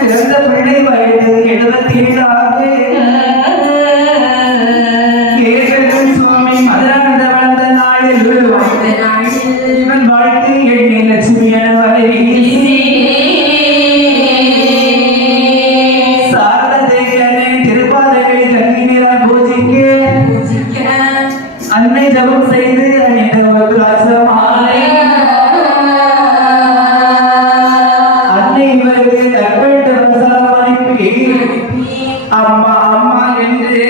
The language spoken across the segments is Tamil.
சிறந்த பிள்ளை வயது 77 ஆகுது. கேசவன் சுவாமி மதுராந்த வளர்ந்த நாளில் இவன் வாழ்க்கை எண்ணி லட்சுமி என வரை அன்னை ஜபம் செய்து அன்னை இவருக்கு தற்பட்ட பிரசாதம் அனுப்பி அம்மா அம்மா என்று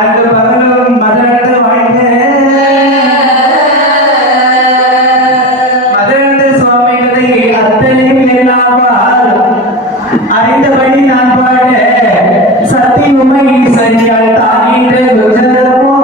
அங்கு பகலும் மதுரண்ட வாழ்ந்த மதுரண்ட சுவாமிகளை அத்தனையும் இல்லாமல் அறிந்தபடி நான் பாட சக்தி உமை சரியால் தானின்ற குஜரமோ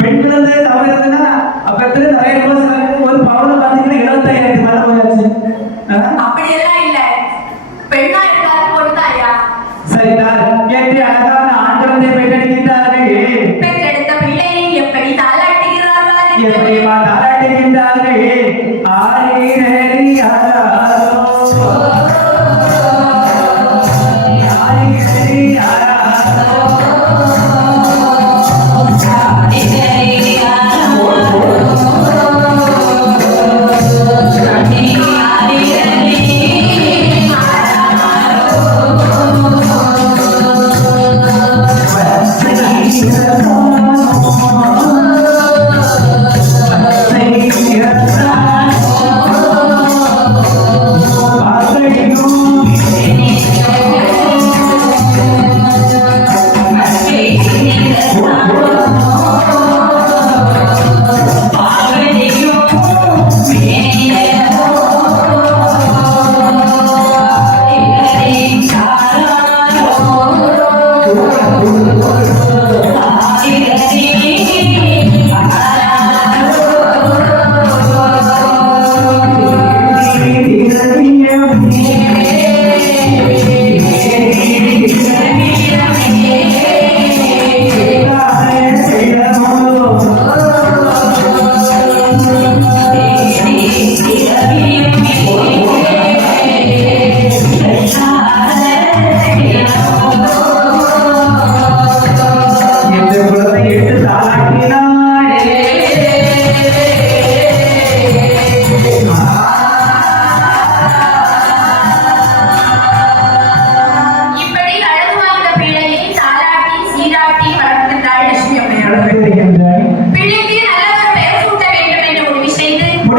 பெண் குழந்தை தவறுதுன்னா அப்ப நிறைய ஒரு பவுன் பாத்தீங்கன்னா 75,000 மேல போயாச்சு. அப்படி எல்லாம் இல்ல, பெண்ணா இருந்தாலும் பொறுத்தாயா. சரிதான், எப்படி அழகான ஆண் குழந்தை பெற்றெடுக்கின்றார்கள். பெற்றெடுத்த பிள்ளையை எப்படி தாளாட்டுகிறார்கள், எப்படி தாளாட்டுகின்றார்கள்.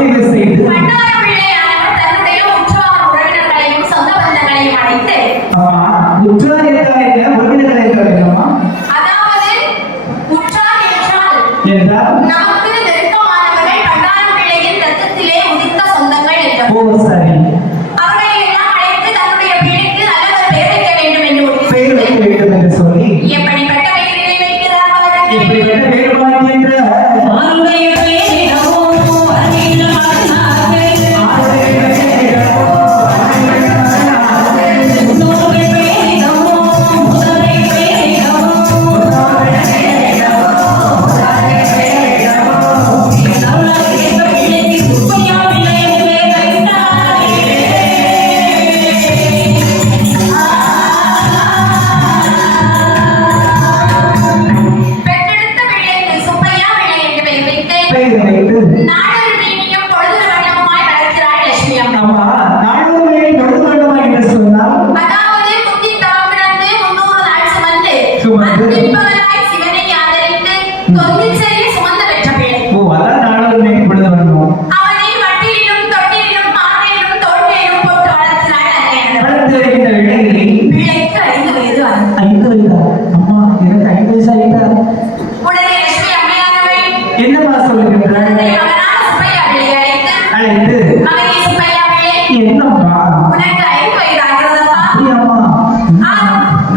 போட்டிகள் செய்து பண்டார பிள்ளையானவர் தன்னுடைய உற்றார் உறவினர்களையும் சொந்த பந்தங்களையும் அழைத்து ஆமா உற்றார் என்றால் என்ன உறவினர்கள் என்றால் என்னம்மா அதாவது உற்றார் என்றால் நமக்கு நெருக்கமானவர்கள் பண்டார பிள்ளையின் ரத்தத்திலே உதித்த சொந்தங்கள் என்றார். ஓ சரி அவர்களை எல்லாம் அழைத்து தன்னுடைய பிள்ளைக்கு நல்ல ஒரு பெயர் வைக்க வேண்டும் என்று முடிவு பெயர் வைக்க வேண்டும் என்று சொல்லி எப்படிப்பட்ட பெயர்களை வைக்கிறார் அவர்கள்? இப்படிப்பட்ட வேறுபாடு என்ற பெற்றெடுத்த பிள்ளைக்கு சுப்பையா பிள்ளை என்று பெயர் வைத்து பெயர் வைத்து நாடொரு மேனியும் பொழுது வண்ணமுமாய் வளர்க்கிறாள் லட்சுமி அம்மா. ஆமா நாடுகளை பொழுது வேண்டுமா என்று சொன்னால் அதாவது முத்தி தவம் கிடந்து 300 நாள் சுமந்து சுமந்து அன்பின்பவராய் சிவனை ஆதரித்து தொன்னிச்சேரி சுமந்து பெற்ற பிள்ளை. ஓ அதான் நாடுகளை பொழுது வேண்டுமோ அவனை வட்டிலிலும் தொட்டிலிலும் மார்பிலும் தோட்டிலும் போட்டு வளர்க்கிறாள் அன்னையானவள். வளர்த்து வருகின்ற வேளையில் பிள்ளைக்கு 5 வயது ஆனது. 5 வயதா அம்மா எனக்கு 5 வயசு ஆயிட்டா உடனே லட்சுமி அம்மையானவள் என்னம்மா சொல்லுகின்ற தன்னுடைய மகனான சுப்பையா பிள்ளையை அழைத்து அழைத்து மகனே சுப்பையா பிள்ளை என்னம்மா உனக்கு 5 வயது ஆகிறதப்பா. அப்படியாம்மா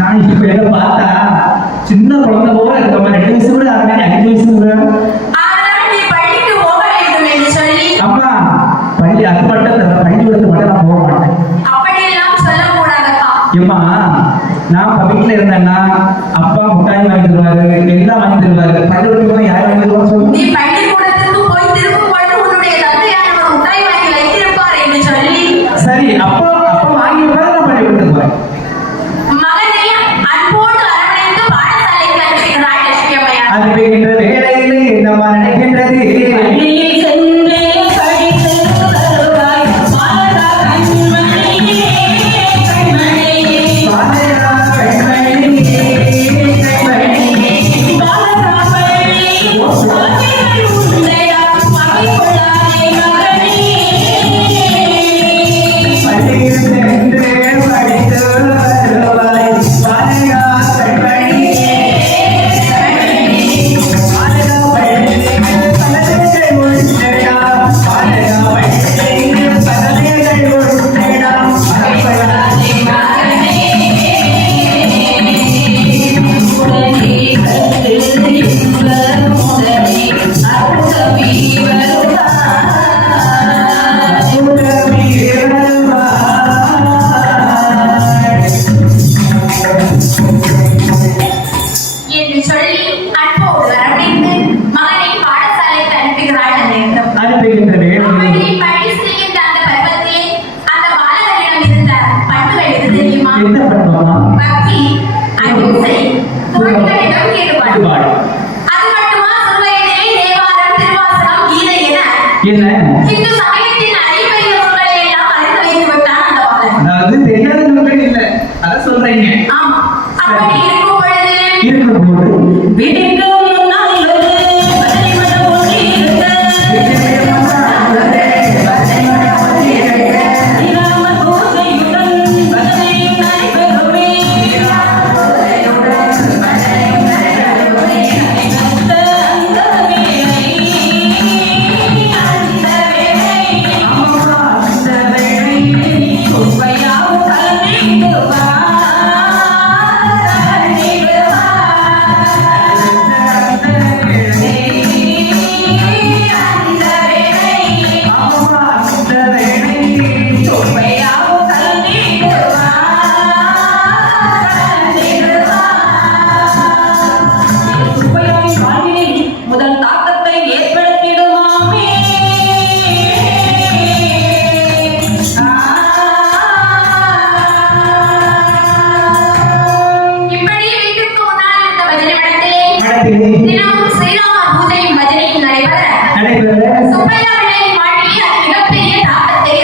நான் இப்ப என்ன பார்த்தா சின்ன குழந்தை போல இருக்கம்மா 2 வயசு கூட ஆகல 5 வயசு கூட ஆனால் நீ பள்ளிக்கு போக வேண்டும் என்று சொல்லி அம்மா பள்ளி அது மட்டும் தவிர பள்ளிக்கூடத்து மட்டும் நான் போக மாட்டேன் அப்படியெல்லாம் சொல்லக்கூடாதப்பா. ஏம்மா நான் இப்ப வீட்டுல இருந்தேன்னா அப்பா முட்டாய் வாங்கி தருவாரு எல்லாம் வாங்கி தருவாரு பள்ளிக்கூடத்துக்கு போய் யார் வாங்கி தருவான்னு சொல்லு நீ பள்ளிக்கூடத்திற்கு போய் திரும்பும் பொழுது உன்னுடைய தந்தையானவர் முட்டாய் வாங்கி வைத்திருப்பார் என்று சொல்லி சரி அப்பா அப்பா வாங்கி வைப்பாரு நான் பள்ளிக்கூடத்துக்கு போறேன் மகனை அன்போடு அரவணைத்து பாடசாலைக்கு அனுப்புகிறாள் லட்சுமி அம்மையார். அது போகின்ற வேலையிலே என்னம்மா நடக்கின்றது பாலையா கண்மணி, கண்மணி. பள்ளியில் சென்று படித்து வருவாய். பாலையா கண்மணி. பாலையா பள்ளியில் பலகைகள் உண்டடா. பாலையா பள்ளியில் பலகைகள் உண்டடா. என்று சொல்லி அன்போடு அரவணைத்து மகனை பாடசாலைக்கு அனுப்புகிறாள் அன்னையர். அனுப்புகின்ற வேலையில் அப்படி பள்ளி செல்கின்ற அந்த பருவத்திலே அந்த பாலகனிடம் இருந்த பண்புகள் எது தெரியுமா? என்ன பண்ணுவாமா பக்தி, அகிம்சை, தோழிகளிடம் ஈடுபாடு. ஈடுபாடு. அது மட்டுமா சிறுவயதிலே தேவாரம், திருவாசகம், கீதை என என்ன இந்து சமயத்தின் அடிப்படை நூல்களை எல்லாம் அறிந்து வைத்து விட்டான் அந்த பாலகன். அதாவது தெரியாத நூல்கள் இல்ல அத சொல்றீங்க ஆமா, அப்படி இருக்கும் பொழுது இருக்கும்போது வீட்டிற்கு முன்னால் ஒரு பஜனை மண்டபம் ஒன்று இருக்க, ஸ்ரீராம பூஜையுடன் பஜனையும் நடைபெறுமே. முதல் தாக்கத்தை ஏற்படுத்திடுமாமே. இப்படி வீட்டுக்கு முன்னால் இருந்த பஜனை மடத்திலே தினமும் ஸ்ரீராம பூஜையும் பஜனையும் நடைபெற சுப்பையா பிள்ளையின் வாழ்க்கையில் அது மிகப்பெரிய தாக்கத்தை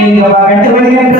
கட்டுப்படுகின்ற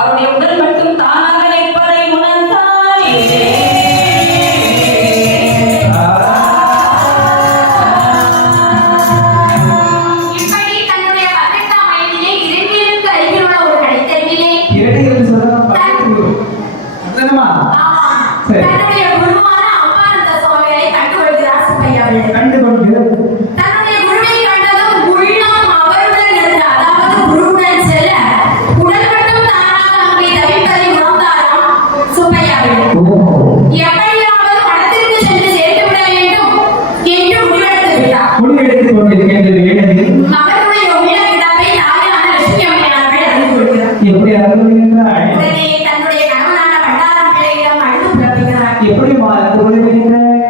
அவருடைய உடல் மட்டும் தானாக நிற்பதை உணர்ந்தாயே. இப்படி தன்னுடைய 18ஆம் வயதிலே இலங்கையிற்கு அருகில் உள்ள ஒரு கடைத்தெருவிலே இரட்டைகள் சொல்றோம் அப்படிதானம்மா? சரி. தன்னுடைய குருவான அம்பானந்த சுவாமிகளை கண்டுகொள்கிறார் சுப்பையா அவர்கள். கண்டுகொண்டு தன்னுடைய குருவை கண்டதும் உள்ளம் அவருடன் இருந்த, அதாவது குருவுடன் செல்ல உடல் மட்டும் தானாக அங்கே தவிப்பதை உணர்ந்தாராம் சுப்பையா அவர்கள். எப்படியாவது மடத்திற்கு சென்று சேர்த்து விட வேண்டும் என்று முடிவெடுத்து விட்டார். முடிவெடுத்துக் கொண்டிருக்கின்ற வேளையில் மகனுடைய உள்ள கிடப்பை தாயான லட்சுமி அம்மையார்கள் அறிந்து கொள்கிறார். எப்படி அருள்கின்றாய்? உடனே தன்னுடைய கணவனான பண்டாரம் பிள்ளையிடம் அழுது புலம்புகிறார். எப்படி அறிந்து கொள்கின்றாய்?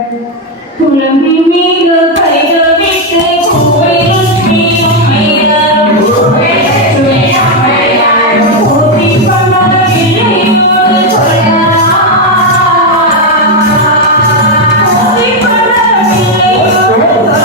குழம்பி மீது கைகள் விட்டு கோயில் ஸ்ரீமையார் போற்றி பலவில்லையோடு சொல்லலாம். போற்றி பலவில்லையோடு சொல்லலாம்.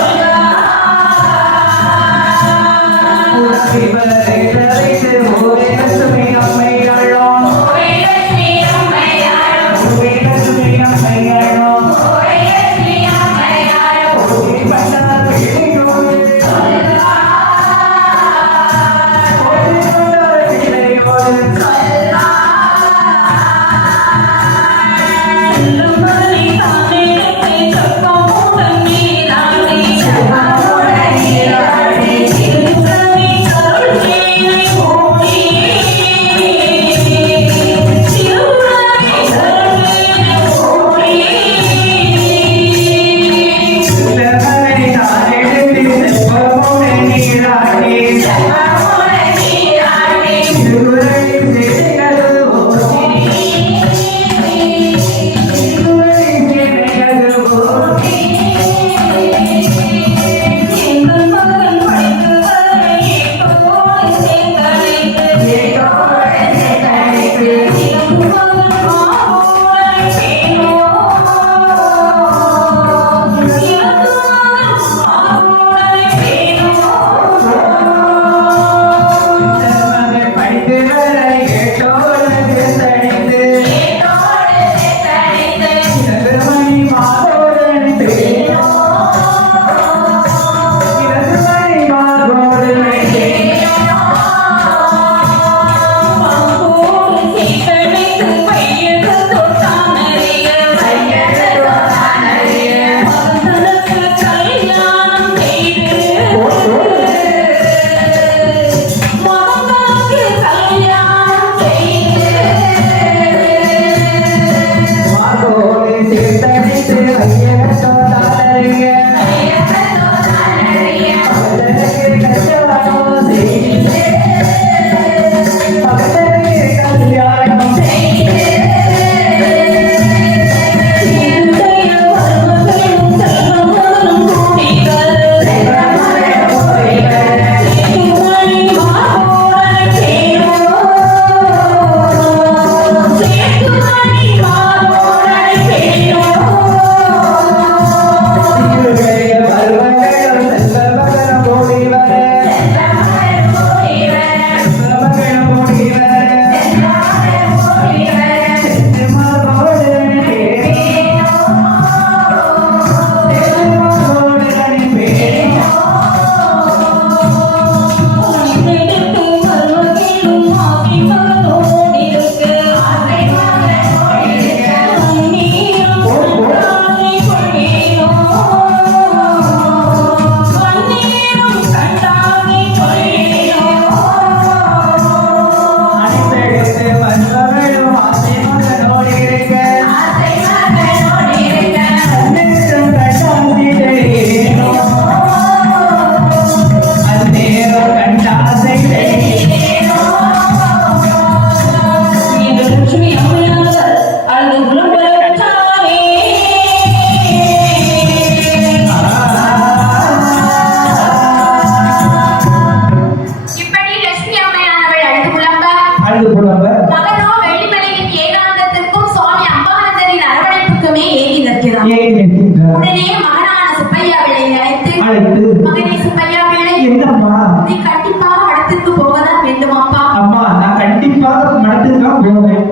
சுப்பையா பிள்ளை, என்னம்மா? நீ கண்டிப்பாக மடத்திற்கு போகதான் வேண்டும் அப்பா. அம்மா நான் கண்டிப்பாக மடத்துக்கு தான் போவேன்.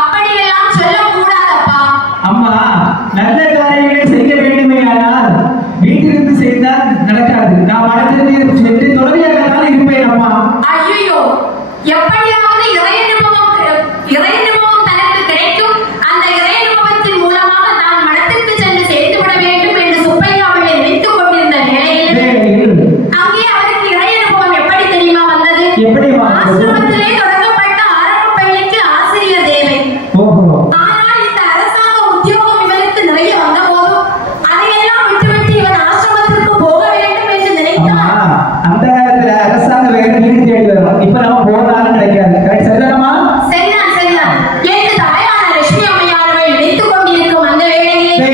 அப்படியெல்லாம் சொல்லக்கூடாதப்பா. அம்மா நல்ல காரியங்களை செய்ய வேண்டுமே, ஆனால் வீட்டிலிருந்து செய்தால் நடக்காது. நான் மடத்திற்கு சென்று துறவியாக தான் இருப்பேன் அம்மா. ஐயோ, எப்படியாவது இறை அனுபவம் தனக்கு கிடைக்கும். அந்த இறை அனுபவத்தின் மூலமாக நான் மடத்திற்கு சென்று சேர்த்து விட வேண்டும் என்று சுப்பையாவை நினைத்துக் கொண்டிருந்த வேளையில் அங்கே அவருக்கு இறை அனுபவம் எப்படி தெரியுமா வந்தது? எப்படி ஆசிரமத்திலே தொடங்கப்பட்ட ஆரம்ப பள்ளிக்கு ஆசிரியர் தேவை. ஓஹோ. ஆனால் இந்த அரசாங்க உத்தியோகம் இவருக்கு நிறைய வந்த போதும் அதையெல்லாம் விட்டுவிட்டு இவர் ஆசிரமத்திற்கு போக வேண்டும் என்று நினைத்தார். அந்த காலத்துல அரசாங்க வேலை வீடு தேடி வரும். இப்ப நம்ம போனாலும் கிடைக்காது. கரெக்ட் சரிதானம்மா? சரிதான் சரிதான். என்று தாயான லட்சுமி அம்மையாரை நினைத்துக் கொண்டிருக்கும் அந்த வேளையிலே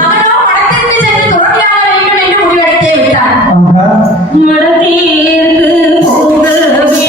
மகனோ மடத்திற்கு சென்று துறவியாக வேண்டும் என்று முடிவெடுத்தே விட்டார். மடத்திற்கு போக வேணும்,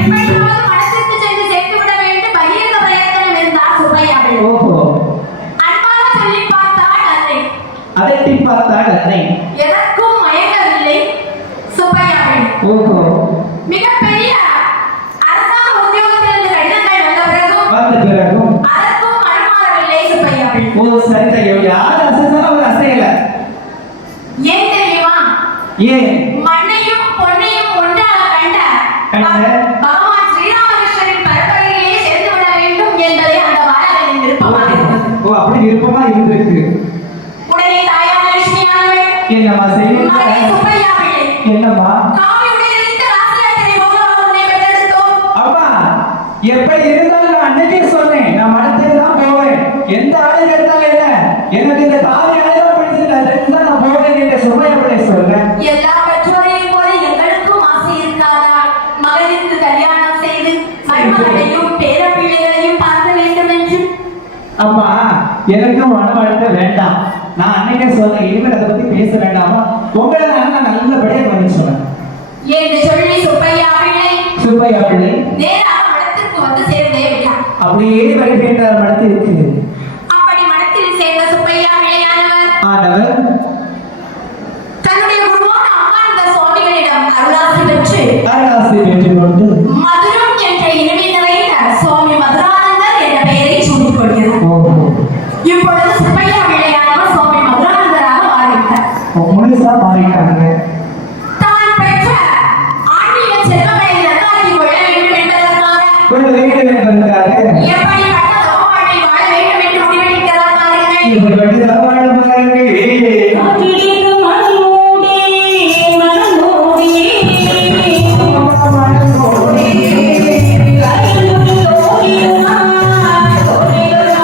எப்படியாவது மடத்திற்கு சென்று சேர்த்து விட வேண்டும் பகிரங்க பிரயத்தனம் இருந்தார் சுப்பையாவை. ஓஹோ. அன்பாக சொல்லி பார்த்தாள் அன்னை. அதட்டி பார்த்தாள் அன்னை. எதற்கும் மயங்கவில்லை சுப்பையாவை. ஓஹோ. மிகப்பெரிய அரசாங்க உத்தியோகத்திலிருந்து கடிதங்கள் வந்த பிறகும் வந்த பிறகும் அதற்கும் மனமாறவில்லை சுப்பையாவை. ஓ சரிதையோ. யார் அசைச்சாலும் அவர் அசையல. ஏன் தெரியுமா? ஏன்? மண்ணையும் பொன்னையும் ஒன்றாக கண்ட பகவான் ஸ்ரீராமகிருஷ்ணரின் பரம்பரையிலே சேர்ந்து விட வேண்டும் என்பதே அந்த பாலகனின் விருப்பமாக இருந்தது. ஓ அப்படி விருப்பமா இருந்திருக்கு. உடனே தாயான லட்சுமியானவள் என்னம்மா செய்ய? மகனே சுப்பையா பிள்ளை, என்னம்மா? காவி உடையணிந்து ராசியாத்திரை போக உன்னை பெற்றெடுத்தோம். அம்மா எப்படி இருந்தாலும் நான் அன்னைக்கே சொன்னேன், நான் மடத்துக்கு தான் போவேன். எந்த ஆடை எடுத்தாலும் என்ன, எனக்கு இந்த காவி ஆடை தான் பிடிச்சிருக்கு, அதுக்கு தான் நான் போவேன் என்று சுமையப்படை சொல்றேன். எல்லா பெற்றோரையும் போல எங்களுக்கும் ஆசை இருக்காதா? மகனுக்கு கல்யாணம் செய்து மருமகனையும் பேரப்பிள்ளைகளையும் பார்க்க வேண்டும் என்று. அம்மா எனக்கும் மன வாழ்க்கை வேண்டாம். நான் அன்னைக்கே சொன்னேன், இனிமேல் அதை பத்தி பேச வேண்டாமா, உங்களை நான் நல்லபடியா கவனிச்சு சொன்னேன் என்று சொல்லி சுப்பையா பிள்ளை நேராக மடத்திற்கு வந்து சேர்ந்தே விட்டார். அப்படியே வருகின்றார் மடத்திற்கு. அப்படி மடத்தில் சேர்ந்த சுப்பையா பிள்ளையானவர் ஆனவர் தன்னுடைய குருவான அம்மானந்த சுவாமிகளிடம் அருளாசி பெற்று அருளாசி பெற்றுக்கொண்டு மதுரம் என்ற இனிமை நிறைந்த சுவாமி மதுரானந்தர் என்ற பெயரை சூட்டிக் கொள்கிறார். இப்பொழுது சுப்பையா பிள்ளையானவர் சுவாமி மதுரானந்தராக மாறிவிட்டார். முழுசா மாறிட்டாங்க. தான் பெற்ற ஆன்மீக செல்வங்களை நல்லாக்கி கொள்ள வேண்டும் என்பதற்காக கொள்ள வேண்டும் என்பதற்காக எப்படிப்பட்ட தவவாழ்வை வாழ வேண்டும் என்று முடிவெடுக்கிறார் பாருங்கள். இப்படி வாழ பாருங்கள். காத்திடிக்கு மனமூடி, மனமூடி, கரையுண்டு தோழியுமா, தோழியுமா,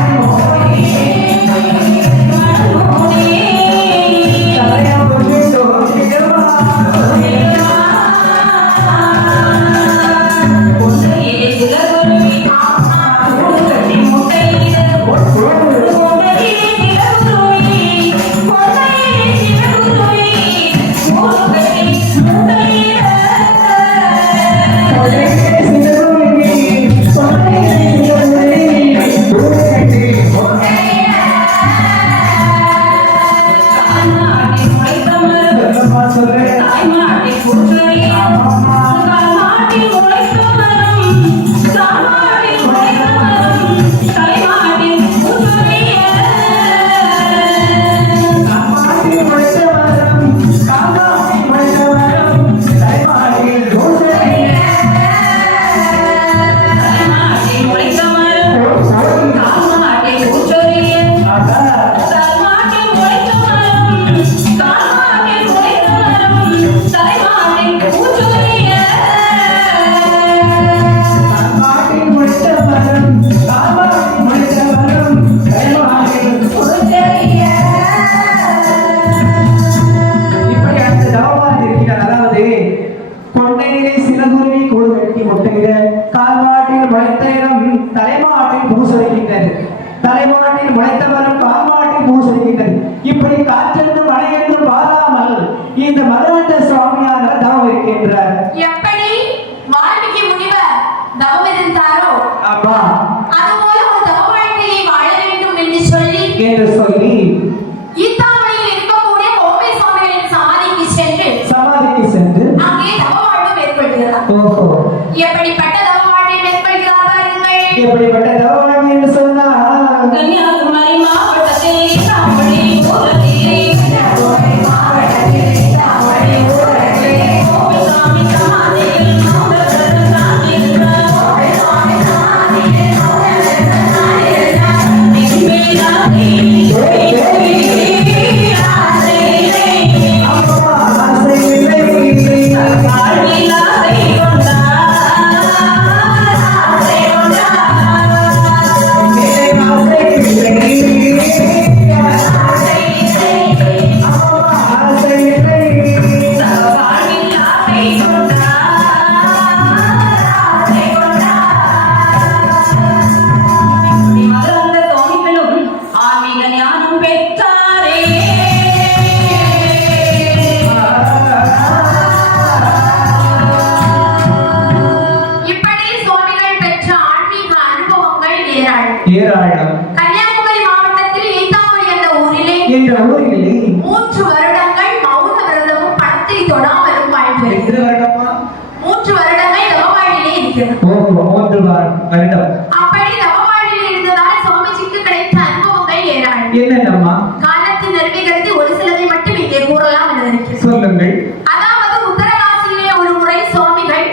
மனமூடி, மாட்டில் முளைத்தவரும் பால்மாட்டில் பூசரிக்கின்றது. இப்படி காற்றென்றும் மழையென்றும் பாராமல் இந்த மதுராந்த சுவாமியானவர் தவம் இருக்கின்றார். எப்படி வால்மீகி முனிவர் தவம் இருந்தாரோ அப்பா அதுபோல ஒரு தவ வாழ்க்கையை வாழ வேண்டும் என்று சொல்லி ஈத்தாமணியில் இருக்கக்கூடிய கோவை சுவாமிகளின் சமாதிக்கு சென்று அங்கே தவ வாழ்வு மேற்கொள்கிறார். எப்படிப்பட்ட தவ வாழ்வை மேற்கொள்கிறார் பாருங்கள். எப்படிப்பட்ட தவ வாழ்வு என்று சொன்னால் கன்னியாகுமரி மாவட்டத்தில் ஈத்தாமணி ஊரிலே கோவில்சாமி சமாதியில் மௌனவிரதம் காத்திருந்தார். மதுராந்த சுவாமிகளும் ஆன்மீக ஞானம் பெற்றாரே. இப்படி சுவாமிகள் பெற்ற ஆன்மீக அனுபவங்கள் ஏராளம். கன்னியாகுமரி மாவட்டத்தில் ஈத்தாமணி என்ற ஊரிலே 3 வருடங்கள் மௌன விரதமும் பணத்தை தொடாமலும் வாழ்ந்து வருடம் 3 வருடங்கள் தவவாழ்விலே இருக்கிறது. அப்படி தவவாழ்விலே இருந்ததால் சுவாமிஜிக்கு கிடைத்த அனுபவங்கள் ஏராளம். என்னென்னம்மா? காலத்தின் நெருங்கிகிறது ஒரு சிலதை மட்டும் இங்கே கூறலாம் என்று நினைக்கிறேன். சொல்லுங்கள். அதாவது உத்தரகாசியிலே ஒரு முறை சுவாமிகள்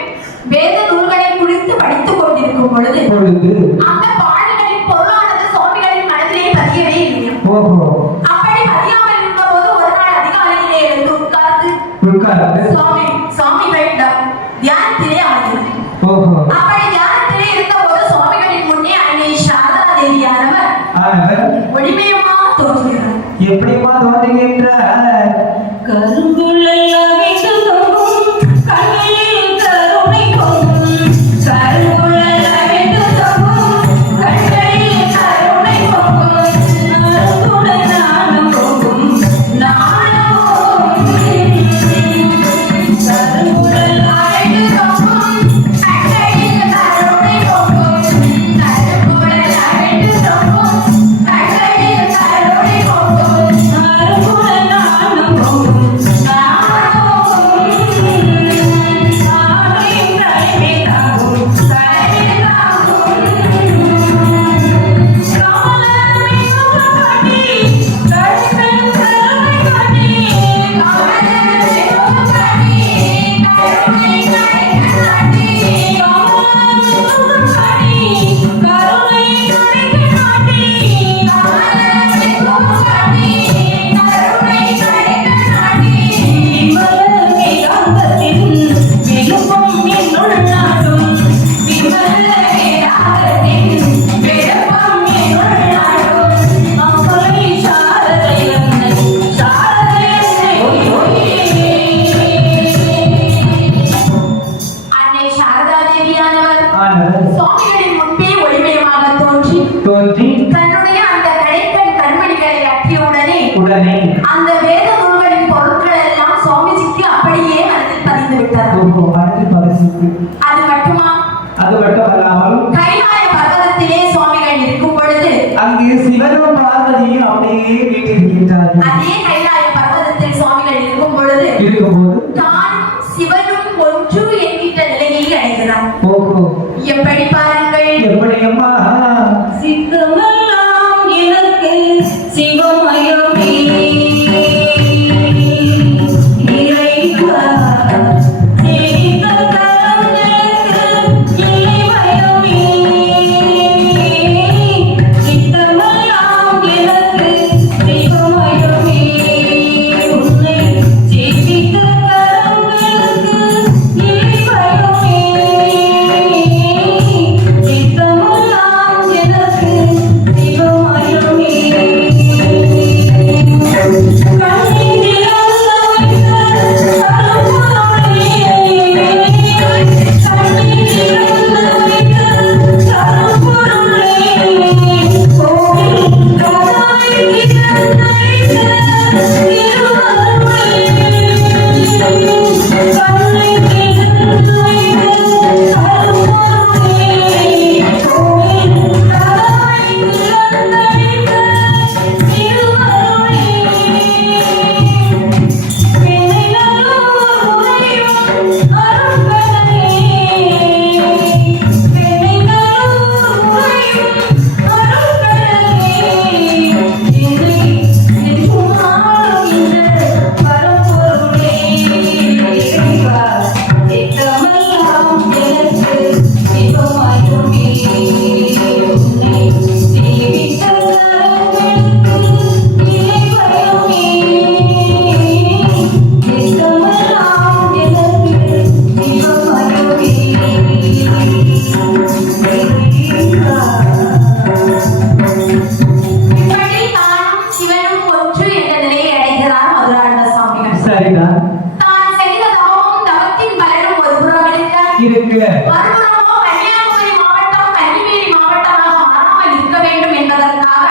வேத நூல்களை குறித்து படித்துக் கொண்டிருக்கும் பொழுது அந்த பாடல்களின் பொருளானது சுவாமிகளின் மனதிலே பதியவே இல்லை. அப்படி பதியாமல் இருந்தபோது ஒரு நாள் அதிகாலையிலே எழுந்து உட்கார்ந்து சுவாமிகள் தியானத்திலே ஆடினார். அப்படி தியானத்திலே இருந்தபோது சுவாமிகளின் முன்னே அன்னை சாரதா தேவியானவர் ஒளிமயமாக தோன்றுகிறார். எப்படிமா தோன்றுகின்றார்? கருங்குழலாய் தொங்கும் கண்களில் கருணை பொங்கும். கருங்குழலாய் தொங்கும் கண்களில் கருணை பொங்கும். அருந்துடன் நாணம் பொங்கும் நாணம். கருங்குழலாய் தொங்கும் கண்களில் கருணை பொங்கும். கருங்குழலாய் தொங்கும் கண்களில் கருணை பொங்கும். அருந்துடன் நாணம் பொங்கும் சுவாமிகளின் முன்பே ஒளிமயமாக தோன்றி தன்னுடைய அந்த கடைக்கண் கண்மணிகளை அட்டியவுடனே அந்த வேத நூல்களின் பொருட்கள் எல்லாம் சுவாமிஜிக்கு அப்படியே மனதில் பதிந்து விட்டார். அது மட்டுமா? அது மட்டுமல்லாமல் கைலாய பர்வதத்திலே சுவாமிகள் இருக்கும் பொழுது அங்கே சிவனும் பார்வதியும் அப்படியே வீட்டிருக்கின்றார்கள். அதே கைலாய பர்வதத்தில் சுவாமிகள் இருக்கும்போது தான் சிவனும் ஒன்று என்கின்ற நிலையை அடைகிறார். எப்படி பாருங்கள். எப்படி அம்மா? சித்தமெல்லாம் எனக்கு சிவமயமே இறைவா. சித்த கரங்களுக்கு இறைமயமே. சித்தமெல்லாம் எனக்கு சிவமயமே. இப்படி தானும் சிவனும் ஒன்று என்ற நிலையை அடைகிறார் மதுராந்த சுவாமிகள். சரிதான். தான் செய்த தவமும் தவத்தின் பலனும் ஒரு புறம் இருக்கு. மறுபுறமோ கன்னியாகுமரி மாவட்டம் கன்னிமேரி மாவட்டமாக மாறாமல் இருக்க வேண்டும் என்பதற்காக